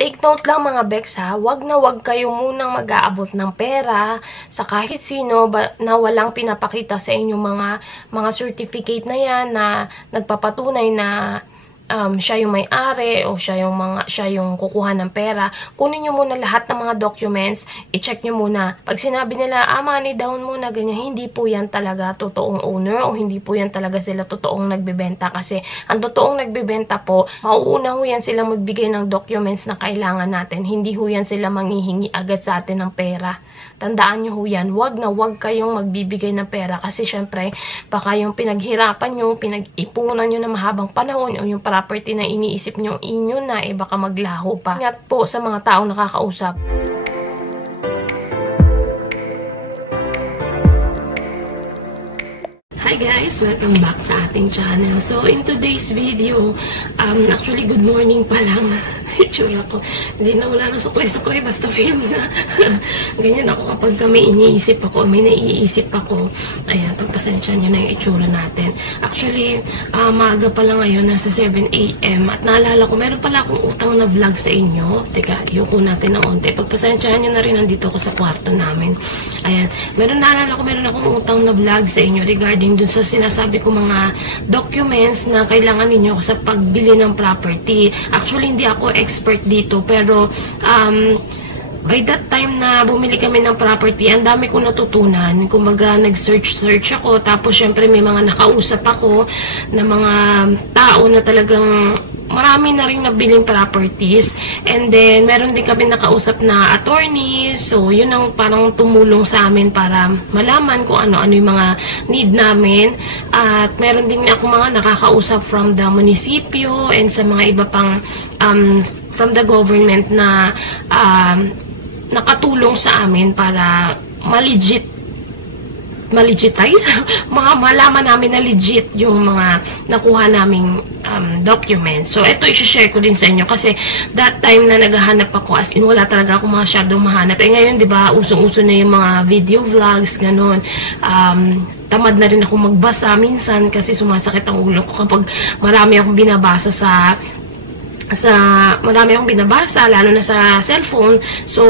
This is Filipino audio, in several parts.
take note lang mga Bex ha, wag na wag kayo munang mag-aabot ng pera sa kahit sino na walang pinapakita sa inyo mga certificate na yan na nagpapatunay na siya yung may-ari o siya yung kukuha ng pera. Kunin nyo muna lahat ng mga documents, i-check nyo muna. Pag sinabi nila, money down muna, ganyan, hindi po yan talaga totoong owner o hindi po yan talaga sila totoong nagbebenta kasi ang totoong nagbebenta po, mauuna ho yan sila magbigay ng documents na kailangan natin. Hindi ho yan sila manghihingi agad sa atin ng pera. Tandaan nyo ho yan, wag na wag kayong magbibigay ng pera kasi syempre, baka yung pinaghirapan nyo, pinag-ipunan nyo na mahabang panahon o yung property na iniisip nyo inyo na, baka maglaho pa. Ingat po sa mga taong nakakausap. Hi guys! Welcome back sa ating channel. So, in today's video, actually good morning pa lang. Itsura ko. Hindi na wala na suklay-suklay, basta film na. Ganyan ako kapag may iniisip ako, may naiisip ako. Ayan, pagpasensya nyo na yung itsura natin. Actually, maaga pa lang ngayon, nasa 7 AM. At naalala ko, meron pala akong utang na vlog sa inyo. Teka, yuko natin ng onte. Pagpasensyahan nyo na rin, nandito ako sa kwarto namin. Ayan, naalala ko, meron akong utang na vlog sa inyo regarding dun sa sinasabi ko mga documents na kailangan ninyo sa pagbili ng property. Actually, hindi ako expert dito, pero by that time na bumili kami ng property, ang dami kong natutunan. Kumbaga, nag-search ako, tapos syempre may mga nakausap ako na mga tao na talagang marami na rin nabiling properties. And then, meron din kami nakausap na attorney. So, yun ang parang tumulong sa amin para malaman kung ano-ano yung mga need namin. At meron din ako mga nakakausap from the munisipyo and sa mga iba pang from the government na nakatulong sa amin para ma-legitize, malaman namin na legit yung mga nakuha naming documents. So, ito i-share ko din sa inyo kasi that time na naghahanap ako, as in wala talaga ako masyadong mahanap. Ngayon, di ba, usong-uso na yung mga video vlogs, ganun. Tamad na rin ako magbasa minsan kasi sumasakit ang ulo ko kapag marami akong binabasa marami akong binabasa, lalo na sa cellphone. So,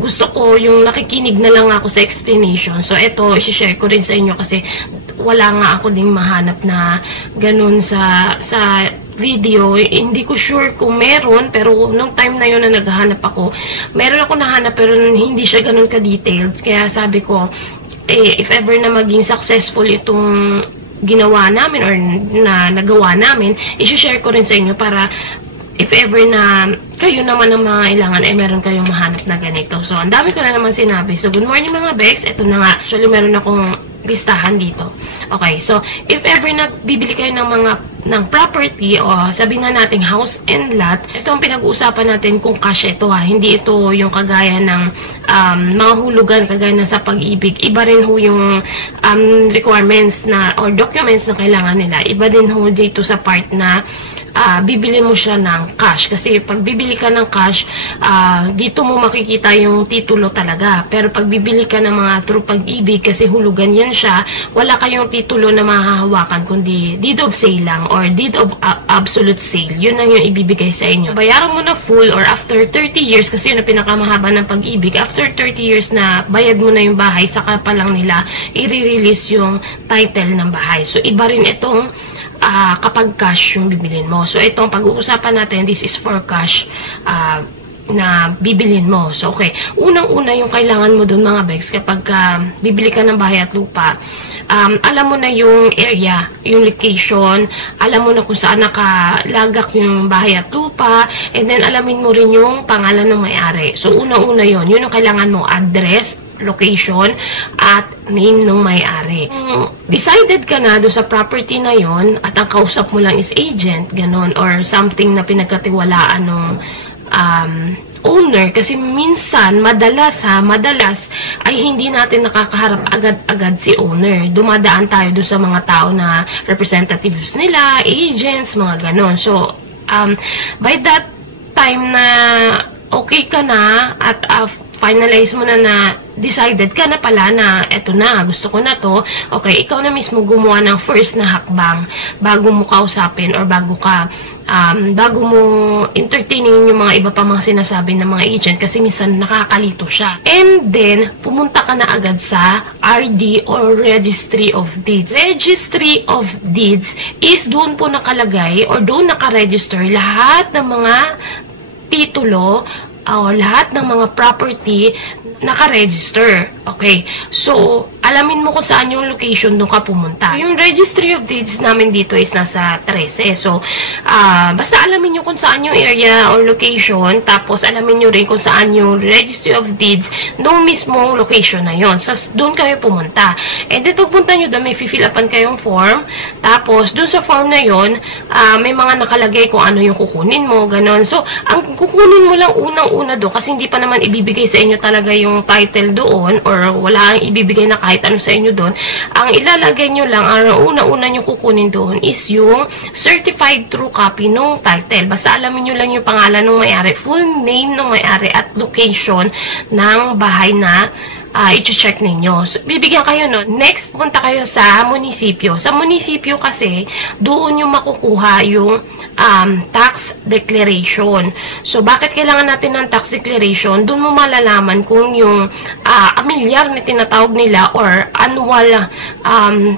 gusto ko yung nakikinig na lang ako sa explanation. So, ito, i-share ko rin sa inyo kasi wala nga ako ding mahanap na ganun sa video. Hindi ko sure kung meron, pero nung time na yun na naghahanap ako, meron ako nahanap pero hindi siya ganun ka-detailed. Kaya sabi ko, if ever na maging successful itong ginawa namin or na nagawa namin, i-share ko rin sa inyo para if ever na kayo naman ang mga ilangan, meron kayong mahanap na ganito. So, ang dami ko na naman sinabi. So, good morning mga Bex. Ito na nga. Actually, meron akong listahan dito. Okay. So, if ever na bibili kayo ng property o sabihin na natin house and lot, ito ang pinag-uusapan natin kung cash ito ha. Hindi ito yung kagaya ng mga hulugan, kagaya na sa pag-ibig. Iba rin ho yung requirements na or documents na kailangan nila. Iba din ho dito sa part na bibili mo siya ng cash. Kasi pag bibili ka ng cash, dito mo makikita yung titulo talaga. Pero pag bibili ka ng mga true pag-ibig, kasi hulugan yan siya, wala kayong titulo na mahahawakan, kundi deed of sale lang or deed of absolute sale. Yun lang yung ibibigay sa inyo. Bayaran mo na full or after 30 years, kasi yun ang pinakamahaba ng pag-ibig, after 30 years na bayad mo na yung bahay, saka pa lang nila i-release yung title ng bahay. So, iba rin itong kapag cash yung bibilin mo. So, itong pag-uusapan natin, this is for cash na bibilin mo. So, okay. Unang-una yung kailangan mo dun mga Bex, kapag bibili ka ng bahay at lupa, alam mo na yung area, yung location, alam mo na kung saan nakalagak yung bahay at lupa, and then alamin mo rin yung pangalan ng may-ari. So, unang-una yun. Yun ang kailangan mo, address, location, at name ng may-ari. Decided ka na doon sa property na yon at ang kausap mo lang is agent, ganun, or something na pinagkatiwalaan ng owner. Kasi minsan, madalas ay hindi natin nakakaharap agad-agad si owner. Dumadaan tayo doon sa mga tao na representatives nila, agents, mga ganun. So, by that time na okay ka na at finalize mo na decided ka na pala na eto na, gusto ko na to, okay, ikaw na mismo gumawa ng first na hakbang bago mo kausapin or bago ka bago mo entertainin yung mga iba pa mga sinasabi ng mga agent kasi minsan nakakalito siya. And then, pumunta ka na agad sa RD or Registry of Deeds. Registry of Deeds is doon po nakalagay or doon nakaregister lahat ng mga titulo o lahat ng mga property naka-register. Okay. So, alamin mo kung saan yung location doon ka pumunta. Yung Registry of Deeds namin dito is nasa 13. So, basta alamin nyo kung saan yung area or location, tapos alamin nyo rin kung saan yung Registry of Deeds noong mismong location na yon. So, doon kayo pumunta. And then, pagpunta nyo doon, may fill upan kayong form. Tapos, doon sa form na yon, may mga nakalagay kung ano yung kukunin mo, ganon. So, ang kukunin mo lang unang-una doon, kasi hindi pa naman ibibigay sa inyo talaga yung title doon, or wala ang ibibigay na kahit ano sa inyo doon. Ang ilalagay nyo lang, ang una-una nyo kukunin doon is yung certified true copy nung title. Basta alamin nyo lang yung pangalan ng may-ari, full name ng may-ari at location ng bahay na i-check ninyo. So, bibigyan kayo nun. Next, punta kayo sa munisipyo. Sa munisipyo kasi, doon yung makukuha yung tax declaration. So, bakit kailangan natin ng tax declaration? Doon mo malalaman kung yung amilyar na tinatawag nila or annual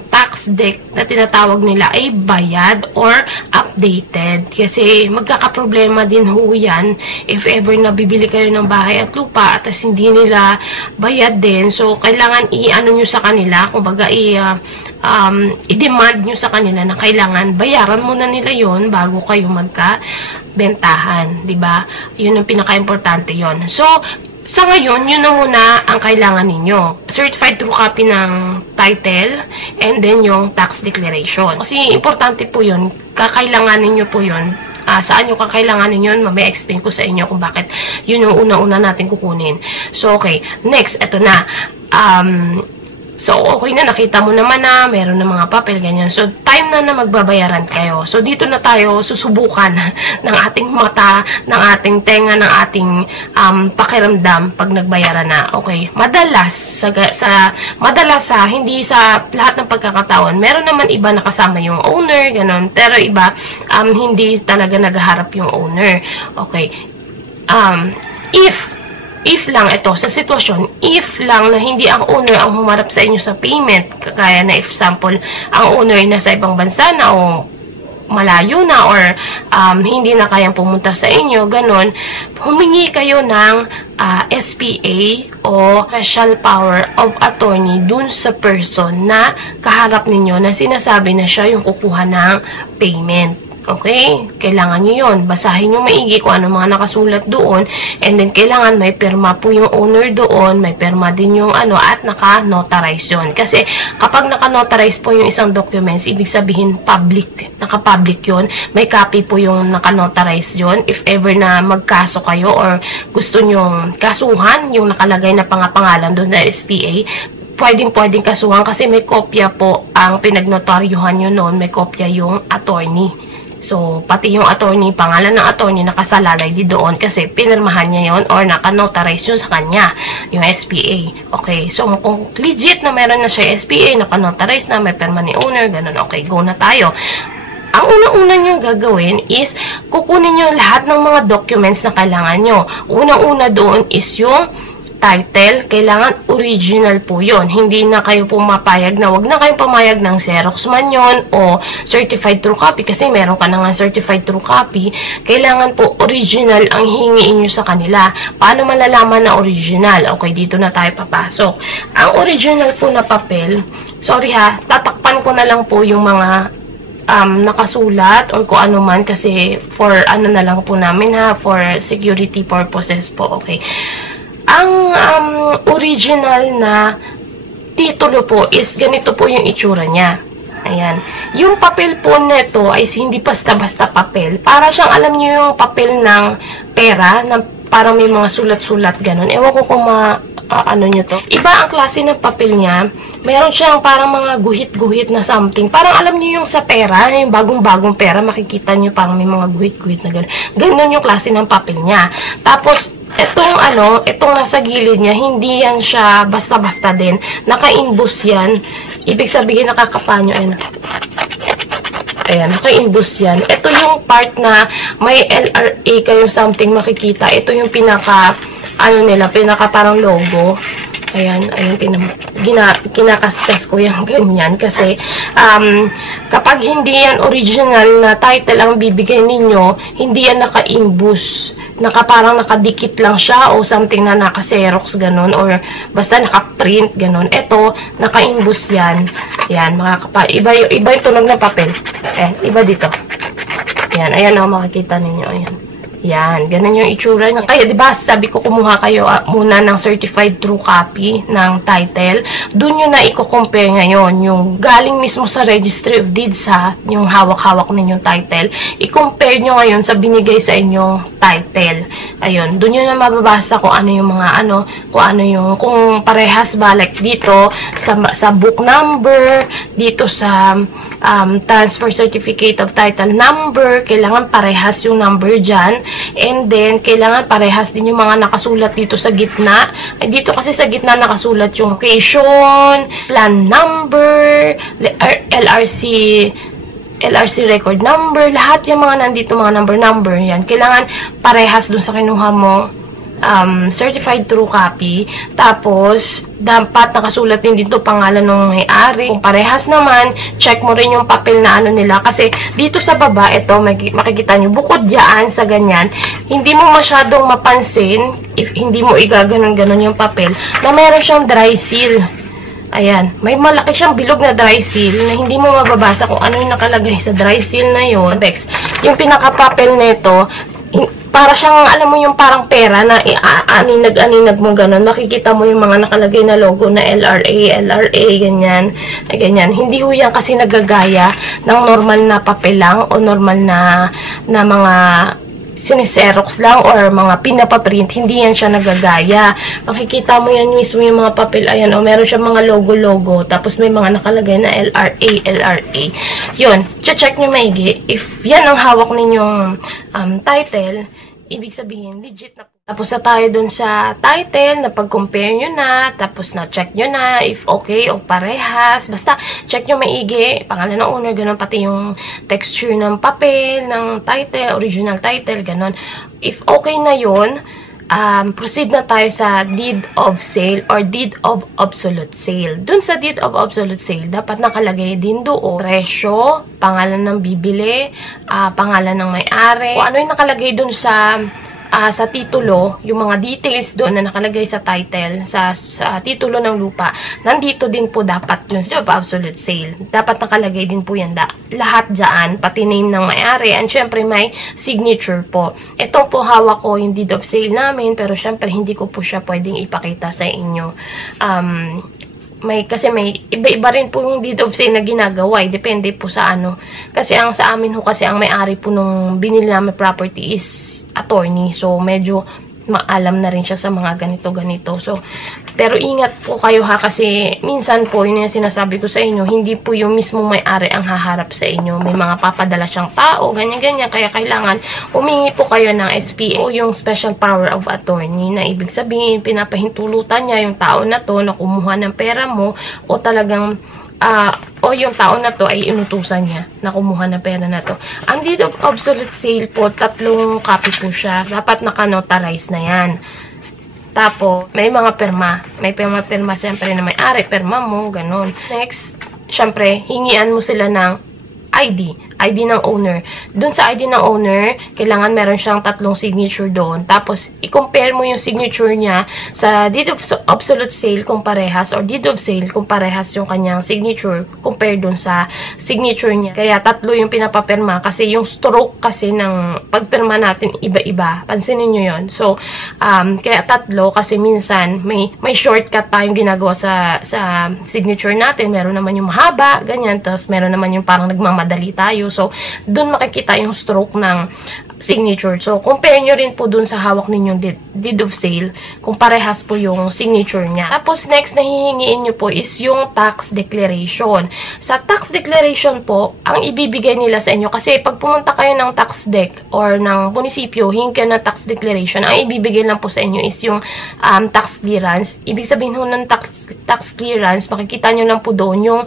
tax deck na tinatawag nila ay bayad or updated. Kasi magkakaproblema din ho yan if ever nabibili kayo ng bahay at lupa at hindi nila bayad din. So, kailangan i-ano nyo sa kanila, kumbaga i-demand nyo sa kanila na kailangan bayaran muna nila yon bago kayo magka-bentahan, diba? Yun ang pinaka-importante yon. So, sa ngayon, yun na muna ang kailangan ninyo. Certified true copy ng title and then yung tax declaration. Kasi importante po yun, kakailanganin nyo po yun. Saan yung kakailanganin yun, mamaya explain ko sa inyo kung bakit yun yung una-una natin kukunin. So, okay. Next, eto na. So, okay na, nakita mo naman na meron na mga papel, ganyan. So, time na magbabayaran kayo. So, dito na tayo susubukan ng ating mata, ng ating tenga, ng ating pakiramdam pag nagbayaran na. Okay. Madalas, hindi sa lahat ng pagkakataon, meron naman iba na kasama yung owner, ganon. Pero iba, hindi talaga naghaharap yung owner. Okay. If lang ito, sa sitwasyon, if lang na hindi ang owner ang humarap sa inyo sa payment, kaya na if sample, ang owner na sa ibang bansa na o malayo na or hindi na kayang pumunta sa inyo, ganon, humingi kayo ng SPA o Special Power of Attorney dun sa person na kaharap ninyo na sinasabi na siya yung kukuha ng payment. Okay? Kailangan nyo yun. Basahin nyo maigi kung ano mga nakasulat doon. And then, kailangan may pirma po yung owner doon. May pirma din yung at naka-notarize yun. Kasi, kapag naka-notarize po yung isang documents, ibig sabihin public. Naka-public yun. May copy po yung naka-notarize yun. If ever na magkaso kayo or gusto nyo kasuhan yung nakalagay na pangalan doon na SPA, pwedeng kasuhan kasi may kopya po ang pinagnotaryuhan nyo noon. May kopya yung attorney. So, pati yung attorney, pangalan ng attorney nakasalalay di doon kasi pinirmahan niya yon or naka-notarize yun sa kanya, yung SPA. Okay, so kung legit na meron na siya SPA, naka-notarize na, may pirma ni owner, ganun, okay, go na tayo. Ang unang-una nyo gagawin is, kukunin nyo lahat ng mga documents na kailangan nyo. Unang-una doon is yung title, kailangan original po yon. Hindi na kayo pumapayag na, wag na kayong pamayag ng Xerox man yon o certified true copy kasi meron ka na nga certified true copy. Kailangan po original ang hingiin nyo sa kanila. Paano malalaman na original? Okay, dito na tayo papasok. Ang original po na papel, sorry ha, tatakpan ko na lang po yung mga nakasulat or kung ano man kasi for ano na lang po namin ha, for security purposes po. Okay. Ang original na titulo po is ganito po yung itsura niya. Ayan. Yung papel po nito ay hindi basta-basta papel. Para siyang, alam niyo yung papel ng pera, na parang may mga sulat-sulat ganun. Ewan ko kung ano nyo to. Iba ang klase ng papel niya. Meron siyang parang mga guhit-guhit na something. Parang alam niyo yung sa pera, yung bagong-bagong pera, makikita niyo parang may mga guhit-guhit na ganun. Ganun yung klase ng papel niya. Tapos, itong nasa gilid niya, hindi yan siya basta-basta din. Naka-inbus yan. Ibig sabihin, nakakapanyo. Ayan, naka-imbus yan. Ito yung part na may LRA kayo something makikita. Ito yung pinaka, ano nila, pinaka parang logo. Ayan, kinakaskas ko yung ganyan kasi kapag hindi yan original na title ang bibigay ninyo, hindi yan naka-imbus. Parang nakadikit lang siya o something na naka-xerox ganun or basta naka-print ganun. Ito, naka-imbus yan. Yan, iba yung tunog ng papel. Iba dito. Yan, ayan o, makikita ninyo. Ayan. Yan, ganun yung itsura niya. Kaya, diba, sabi ko kumuha kayo muna ng certified true copy ng title. Doon nyo na i-compare ngayon. Yung galing mismo sa Registry of Deeds yung hawak-hawak ninyong title. I-compare nyo ngayon sa binigay sa inyong title. Ayun, doon nyo na mababasa kung ano yung mga kung parehas ba, like dito, sa book number, dito sa transfer certificate of title number, kailangan parehas yung number dyan. And then, kailangan parehas din yung mga nakasulat dito sa gitna. Dito kasi sa gitna nakasulat yung location, plan number, LRC record number, lahat yung mga nandito, mga number, yan. Kailangan parehas dun sa kinuha mo certified true copy. Tapos, dapat nakasulat din dito pangalan ng may-ari. Kung parehas naman, check mo rin yung papel na ano nila. Kasi, dito sa baba, ito, makikita nyo, bukod dyan sa ganyan, hindi mo masyadong mapansin, if hindi mo igaganon-ganon yung papel, na meron siyang dry seal. Ayan, may malaki siyang bilog na dry seal na hindi mo mababasa kung ano yung nakalagay sa dry seal na yun. Yung pinaka-papel nito, para siyang, alam mo yung parang pera na aninag-aninag mo gano'n. Makikita mo yung mga nakalagay na logo na LRA, ganyan. Ganyan. Hindi ho yan kasi nagagaya ng normal na papel lang o normal na mga siniserox lang or mga pinapaprint. Hindi yan siya nagagaya. Makikita mo yan mismo yung mga papel. Ayan, o meron siya mga logo-logo. Tapos may mga nakalagay na LRA. Yun. Check nyo maigi. If yan ang hawak ninyong title, ibig sabihin, legit na po. Tapos na tayo dun sa title, na pag-compare nyo na, tapos na check nyo na if okay o parehas. Basta, check nyo maigi, pangalan ng owner, ganun, pati yung texture ng papel, ng title, original title, ganun. If okay na yun, proceed na tayo sa deed of sale or deed of absolute sale. Dun sa deed of absolute sale, dapat nakalagay din doon presyo, pangalan ng bibili, pangalan ng may-ari, kung ano yung nakalagay dun sa titulo, yung mga details doon na nakalagay sa title, sa titulo ng lupa, nandito din po dapat yun sa absolute sale. Dapat nakalagay din po yan lahat dyan, pati name ng may-ari, and syempre may signature po. Ito po hawak ko yung deed of sale namin, pero syempre hindi ko po siya pwedeng ipakita sa inyo. Kasi may iba-iba rin po yung deed of sale na ginagawa. Depende po sa ano. Kasi sa amin ho, kasi ang may-ari po nung binili namin property is attorney. So, medyo maalam na rin siya sa mga ganito-ganito. So, pero ingat po kayo ha, kasi minsan po, yun yung sinasabi ko sa inyo, hindi po yung mismo may-ari ang haharap sa inyo. May mga papadala siyang tao, ganyan-ganyan. Kaya kailangan humingi po kayo ng SPA o yung Special Power of Attorney, na ibig sabihin, pinapahintulutan niya yung tao na to na kumuha ng pera mo o talagang o yung tao na to ay inutusan niya na kumuha ng pera na to. Ang deed of absolute sale po, 3 copy po siya. Dapat naka-notarize na yan. Tapos, may mga perma. May perma siyempre na may-ari. Perma mo, ganun. Next, siyempre, hingian mo sila ng ID ng owner. Doon sa ID ng owner, kailangan meron siyang 3 signature doon. Tapos, i-compare mo yung signature niya sa deed of absolute sale kung parehas, or deed of sale kung parehas yung kanyang signature compare doon sa signature niya. Kaya 3 yung pinapapirma kasi yung stroke kasi ng pagpirma natin iba-iba. Pansinin nyo yun. So, kaya 3 kasi minsan may shortcut tayong ginagawa sa signature natin. Meron naman yung mahaba, ganyan. Tapos, meron naman yung parang nagmamadali tayo. So, doon makikita yung stroke ng signature. So, compare nyo rin po doon sa hawak ninyong deed of sale kung parehas po yung signature niya. Tapos, next na hihingiin nyo po is yung tax declaration. Sa tax declaration po, ang ibibigay nila sa inyo, kasi pag pumunta kayo ng tax dec or ng munisipyo, hingi ka ng tax declaration, ang ibibigay lang po sa inyo is yung tax clearance. Ibig sabihin ho ng tax clearance, makikita nyo lang po doon yung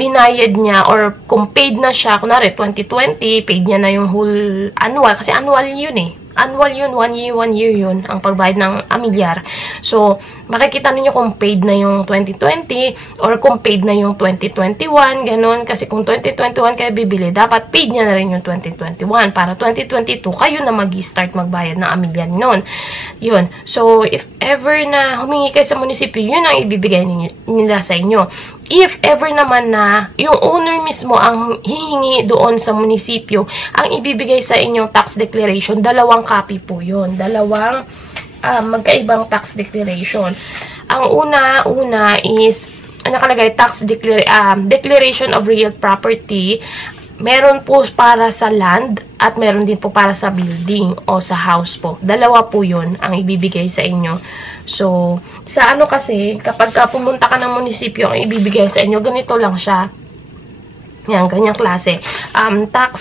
binayad niya or kung paid paid na siya, kunwari 2020, paid niya na yung whole annual, kasi annual yun eh. Annual yun, 1 year yun, ang pagbayad ng amilyar. So, makikita ninyo kung paid na yung 2020 or kung paid na yung 2021, ganun. Kasi kung 2021 kayo bibili, dapat paid niya na rin yung 2021 para 2022, kayo na mag-start magbayad ng amilyar nun. Yun. So, if ever na humingi kayo sa munisipyo, yun ang ibibigay nila sa inyo. If ever naman na yung owner mismo ang hihingi doon sa munisipyo, ang ibibigay sa inyong tax declaration, dalawang copy po yun. Dalawang magkaibang tax declaration. Ang una is, nakalagay declaration of real property. Meron po para sa land at meron din po para sa building o sa house po. Dalawa po yun ang ibibigay sa inyo. So, sa ano kasi, kapag pumunta ka ng munisipyo, ang ibibigay sa inyo, ganito lang siya. Yan, ganyang klase. Tax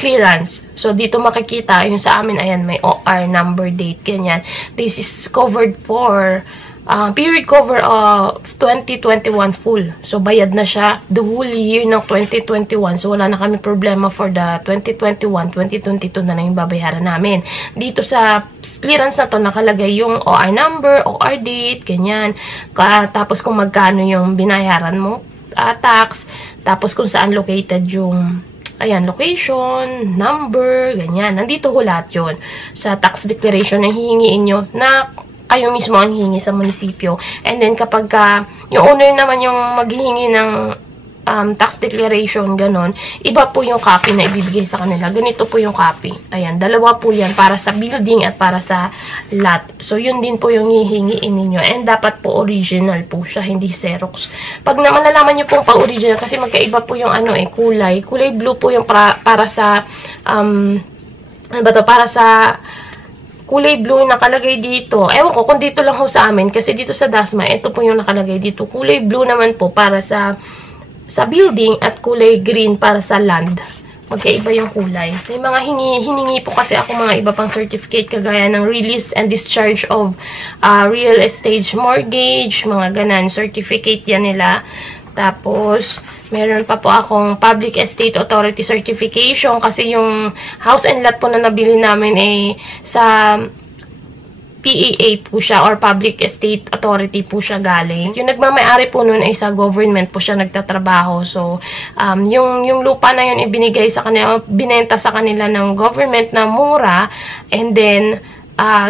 clearance. So, dito makikita, yung sa amin, ayan, may OR, number, date, ganyan. This is covered for period cover of 2021 full. So, bayad na siya the whole year ng 2021. So, wala na kami problema for the 2021, 2022 na lang yung babayaran namin. Dito sa clearance na to, nakalagay yung OR number, OR date, ganyan. Tapos kung magkano yung binayaran mo, tax. Tapos kung saan located yung ayan, location, number, ganyan. Nandito ho lahat yun sa tax declaration na hihingiin nyo na kayo mismo ang hihingi sa munisipyo. And then, kapag yung owner naman yung maghihingi ng tax declaration, ganon, iba po yung copy na ibibigay sa kanila. Ganito po yung copy. Ayan, dalawa po yan para sa building at para sa lot. So, yun din po yung hihingiin ninyo. And dapat po original po siya, hindi Xerox. Pag malalaman nyo pong pa-original, kasi magkaiba po yung kulay. Kulay blue po yung para sa, ano ba to, para sa kulay blue yung nakalagay dito. Ewan ko kung dito lang ho sa amin. Kasi dito sa Dasma, ito po yung nakalagay dito. Kulay blue naman po para sa building at kulay green para sa land. Magkaiba yung kulay. May mga hiningi po kasi ako mga iba pang certificate kagaya ng release and discharge of real estate mortgage. Mga ganan. Certificate yan nila. Tapos, meron pa po akong Public Estate Authority Certification kasi yung house and lot po na nabili namin ay sa PEA po siya or Public Estate Authority po siya galing. Yung nagmamayari po nun ay sa government po siya nagtatrabaho. So, yung lupa na yun ibinigay sa kanila, binenta sa kanila ng government na mura, and then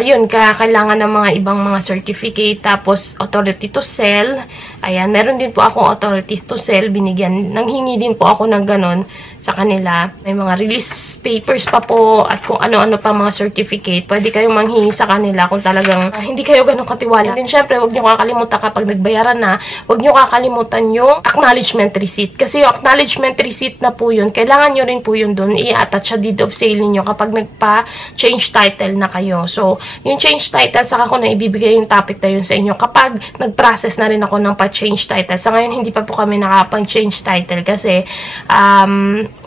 yun, kailangan ng mga ibang mga certificate, tapos authority to sell. Ayan, meron din po akong authority to sell, nanghingi din po ako ng ganon sa kanila. May mga release papers pa po at kung ano-ano pa mga certificate. Pwede kayong manghingi sa kanila kung talagang hindi kayo ganun katiwala. And then, syempre, huwag nyo kakalimutan kapag nagbayaran na, huwag nyo kakalimutan yung acknowledgement receipt. Kasi yung acknowledgement receipt na po yun, kailangan nyo rin po yun dun i-attach sa deed of sale ninyo kapag nagpa-change title na kayo. So, yung change title, saka ko na ibibigay yung topic na yun sa inyo kapag nag-process na rin ako ng pa-change title. Sa ngayon, hindi pa po kami nakapag-change title kasi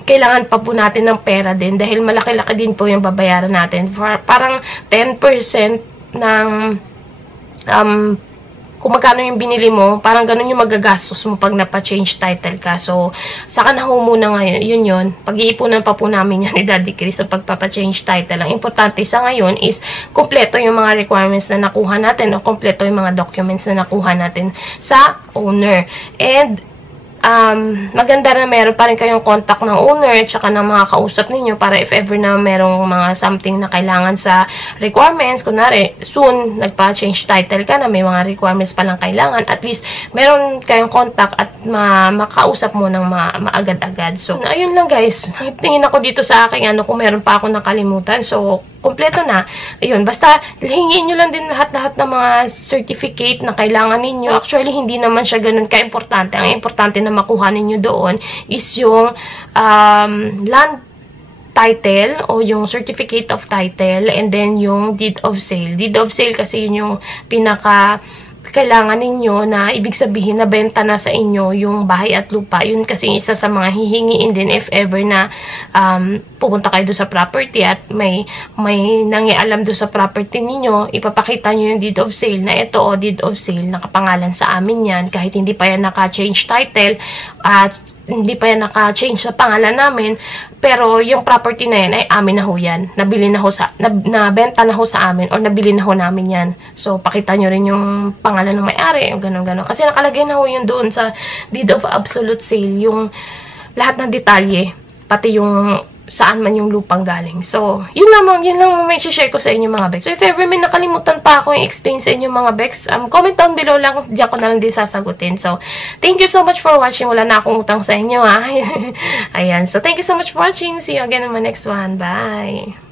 kailangan pa po natin ng pera din dahil malaki-laki din po yung babayaran natin. Parang 10% ng kung magkano yung binili mo, parang ganun yung magagastos mo pag napa-change title ka. So, saka na ho muna ngayon, yun. Pag-iipunan pa po namin yan ni Daddy Chris sa pagpapa-change title. Ang importante sa ngayon is, kompleto yung mga requirements na nakuha natin o kompleto yung mga documents na nakuha natin sa owner. And, maganda na meron pa rin kayong contact ng owner at saka ng mga kausap ninyo para if ever na merong mga something na kailangan sa requirements, kunwari, soon, nagpa-change title ka na, may mga requirements pa lang kailangan, at least, meron kayong contact at makausap mo ng maagad-agad. So, ayun lang guys, tingin ako dito sa akin, kung meron pa ako nakalimutan. So, kompleto na. Ayun, basta hingin nyo lang din lahat-lahat ng mga certificate na kailangan ninyo. Actually, hindi naman siya ganun ka-importante. Ang importante na makuha ninyo doon is yung land title o yung certificate of title and then yung deed of sale. Deed of sale kasi yun yung pinaka kailangan ninyo na ibig sabihin na benta na sa inyo yung bahay at lupa. Yun kasi isa sa mga hihingiin din if ever na pupunta kayo doon sa property at may nangialam doon sa property ninyo, ipapakita nyo yung deed of sale na ito o deed of sale, nakapangalan sa amin yan, kahit hindi pa yan naka-change title at hindi pa yan naka-change sa pangalan namin, pero yung property na yan ay amin na ho yan. Nabili na ho nabenta na ho sa amin or nabili na ho namin yan. So, pakita nyo rin yung pangalan ng may-ari, yung gano'n-gano'n. Kasi nakalagay na ho yun doon sa deed of absolute sale, yung lahat ng detalye, pati yung saan man yung lupang galing. So, yun lang may share ko sa inyo mga Bex. So, if ever may nakalimutan pa ako i-explain sa inyo mga Bex, comment down below lang, diyan ko na lang din sasagutin. So, thank you so much for watching. Wala na akong utang sa inyo, ha. Ayan. So, thank you so much for watching. See you again in my next one. Bye!